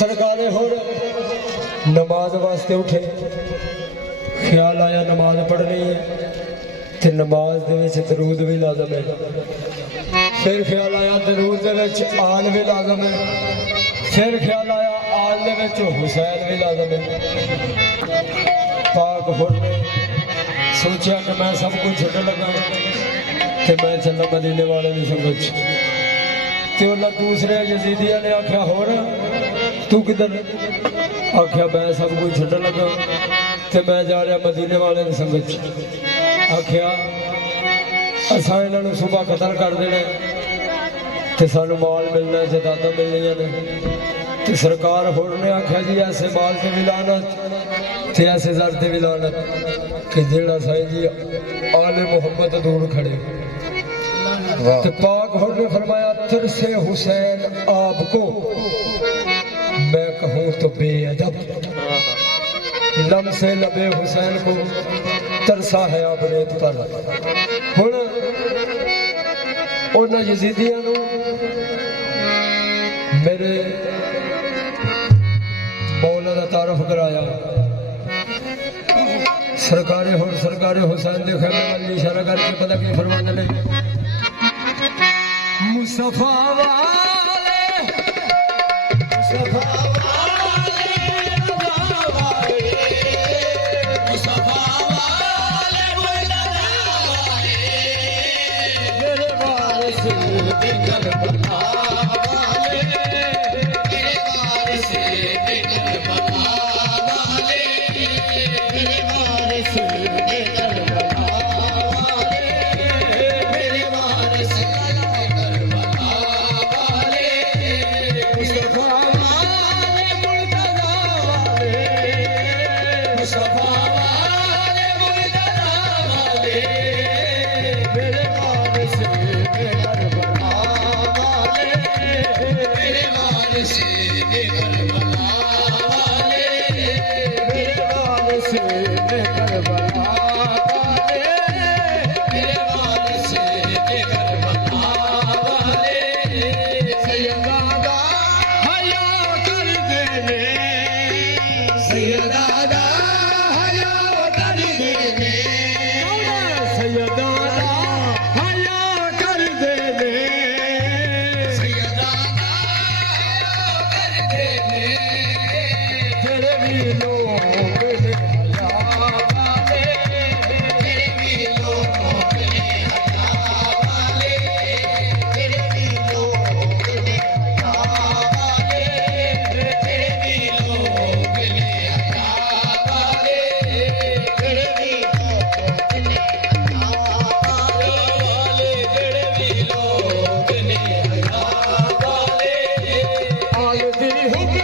सरकारे होर नमाज वास्ते उठे, ख्याल आया नमाज पढ़नी है तो नमाज दे विच दरूद भी लाजम है। फिर ख्याल आया दरूद दे विच आल भी लाजम है। फिर ख्याल आया आल दे विच हुसैन भी लाजम है। पाक होर ने सोचा कि मैं सब कुछ छड्ड लगा तो मैं चला मदीने वाले की संगत तो उन्हें दूसरे यजीदिया ने आख्या होर तू किधर? आख्या मैं सब कुछ छड्ड लगा तो मैं जा रहा मदीने वाले की संगत। आख्या असा इन्हों सुबह कतल कर देना तो सानू माल मिलना जायदादां मिलनियां ने। तो सरकार होर ने आख्या जी ऐसे माल से भी लानत ते ऐसे जर से भी लानत कि जेड़ा साईं जी आले मुहम्मद दूर खड़े। तो पाक होर ने फरमाया फिर से हुसैन आपको मैं कहूँ तो बेअदब, लम से लबे हुसैन को तरसा है आपने पर। हुण उन्हां यजीदियां नूं मेरे मौला दा तारुफ कराया। सरकारे हुसैन दे खैमे वाल इशारा करके पता की फरमाते ने मुस्तफा वाले मुस्तफा Who